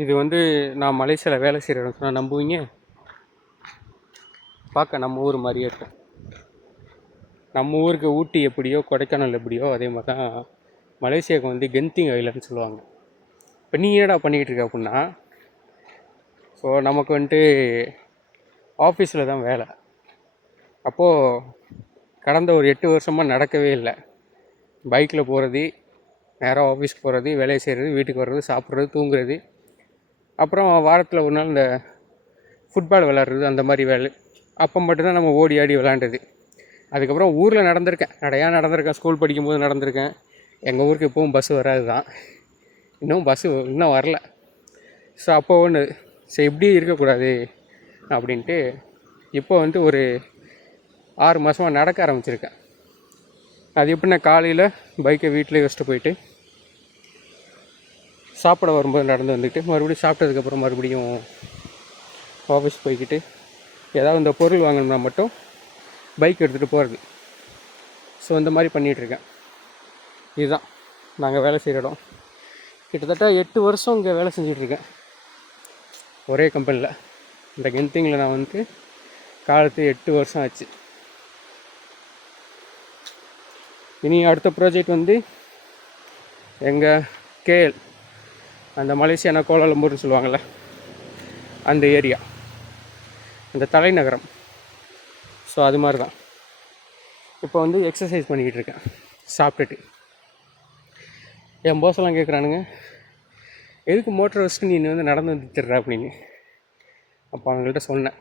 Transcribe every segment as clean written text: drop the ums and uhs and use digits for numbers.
இது வந்து நான் மலேசியாவில் வேலை செய்கிற இடம் சொன்னால் நம்புவீங்க? பார்க்க நம்ம ஊர் மாதிரியே இருக்கும். நம்ம ஊருக்கு ஊட்டி எப்படியோ கொடைக்கானல் எப்படியோ அதே மாதிரி தான் மலேசியாவுக்கு வந்து கென்திங் ஐலண்ட்னு சொல்லுவாங்க. இப்போ நீ என்னடா பண்ணிக்கிட்டு இருக்க அப்படின்னா, ஸோ நமக்கு வந்துட்டு ஆஃபீஸில் தான் வேலை. அப்போது கடந்த ஒரு 8 வருஷமாக நடக்கவே இல்லை. பைக்கில் போகிறது, நேராக ஆஃபீஸ்க்கு போகிறது, வேலையை செய்கிறது, வீட்டுக்கு வர்றது, சாப்பிட்றது, தூங்குறது, அப்புறம் வாரத்தில் ஒரு நாள் இந்த ஃபுட்பால் விளாட்றது, அந்த மாதிரி வேலை. அப்போ மட்டும்தான் நம்ம ஓடி ஆடி விளாண்டது. அதுக்கப்புறம் ஊரில் நடந்திருக்கேன். ஸ்கூல் படிக்கும்போது நடந்திருக்கேன். எங்கள் ஊருக்கு இப்போவும் பஸ்ஸு வராது தான், இன்னும் வரல. ஸோ அப்போ ஒன்று சரி இப்படி இருக்கக்கூடாது அப்படின்ட்டு இப்போ வந்து ஒரு 6 மாதமாக நடக்க ஆரம்பிச்சிருக்கேன். அது எப்படின்னா, காலையில் பைக்கை வீட்டிலே வச்சுட்டு போயிட்டு சாப்பிட வரும்போது நடந்து வந்துட்டு மறுபடியும் சாப்பிட்டதுக்கப்புறம் மறுபடியும் ஆஃபீஸ் போய்கிட்டு ஏதாவது இந்த பொருள் வாங்கணும்னா மட்டும் பைக் எடுத்துகிட்டு போகிறது. ஸோ இந்த மாதிரி பண்ணிகிட்ருக்கேன். இதுதான் நாங்கள் வேலை செய்கிற இடம். கிட்டத்தட்ட 8 வருஷம் இங்கே வேலை செஞ்சிட்ருக்கேன் ஒரே கம்பெனியில். இந்த கென்திங்கில் நான் வந்து காலத்து 8 வருஷம் ஆச்சு. இனி அடுத்த ப்ராஜெக்ட் வந்து எங்கள் கேஎல், அந்த மலேசியானா கோலாலம்பூர்னு சொல்லுவாங்கள்ல, அந்த ஏரியா, அந்த தலைநகரம். ஸோ அது மாதிரி தான் இப்போ வந்து எக்ஸசைஸ் பண்ணிக்கிட்டு இருக்கேன் சாப்பிட்டுட்டு. என் போஸெல்லாம் கேட்குறானுங்க, எதுக்கு மோட்டரை வச்சுட்டு நீ வந்து நடந்து வந்துட்டுற அப்படின்னு. அப்போ அவங்கள்ட்ட சொன்னேன்,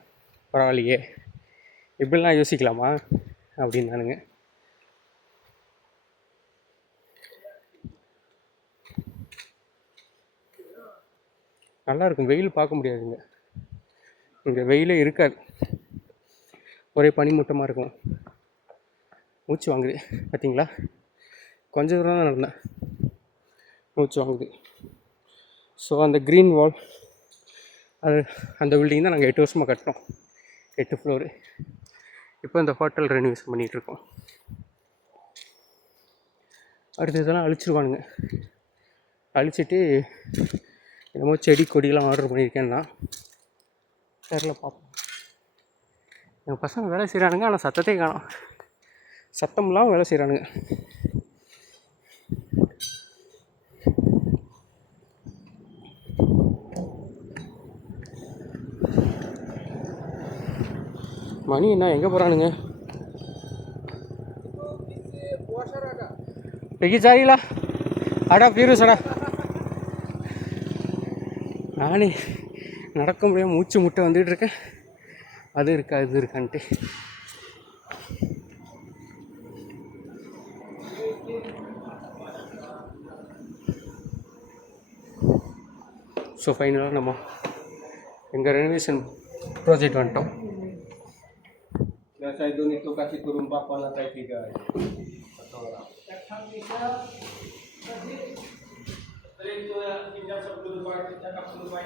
பரவாயில்லையே இப்படிலாம் யோசிக்கலாமா அப்படின்னானுங்க. நல்லாயிருக்கும். வெயில் பார்க்க முடியாதுங்க, இங்கே வெயிலே இருக்காது, ஒரே பனிமூட்டமாக இருக்கும். மூச்சு வாங்குது பார்த்தீங்களா? கொஞ்சம் தூரம் தான் நடந்தேன், மூச்சு வாங்குது. ஸோ அந்த க்ரீன் வால், அந்த பில்டிங் தான் நாங்கள் 8 வருஷமாக கட்டினோம், 8 ஃப்ளோரு. இப்போ இந்த ஹோட்டல் ரெனோவேஷன் பண்ணிகிட்ருக்கோம். அடுத்து இதெல்லாம் அழிச்சிருவானுங்க. அழிச்சிட்டு என்னமோ செடி கொடியெல்லாம் ஆர்டர் பண்ணியிருக்கேன்னா தெரில, பார்ப்போம். எங்கள் பசங்க வேலை செய்கிறானுங்க, ஆனால் சத்தத்தை காணோம். சத்தம்லாம் வேலை செய்கிறானுங்க. மணி என்ன, எங்கே போகிறானுங்க? பெகி சாரிலா அடா பீருசடா. நானே நடக்க முடியாமல் மூச்சு முட்டை வந்துகிட்டு இருக்கேன். அது இருக்கா இது இருக்கான்ட்டு. ஸோ ஃபைனலாக நம்ம எங்கள் ரெனோவேஷன் ப்ராஜெக்ட் வந்துட்டோம். Saya itu nih tuh kasih turun papan lantai 3 satu orang. Itu tinggal 10 cakap 10 poin.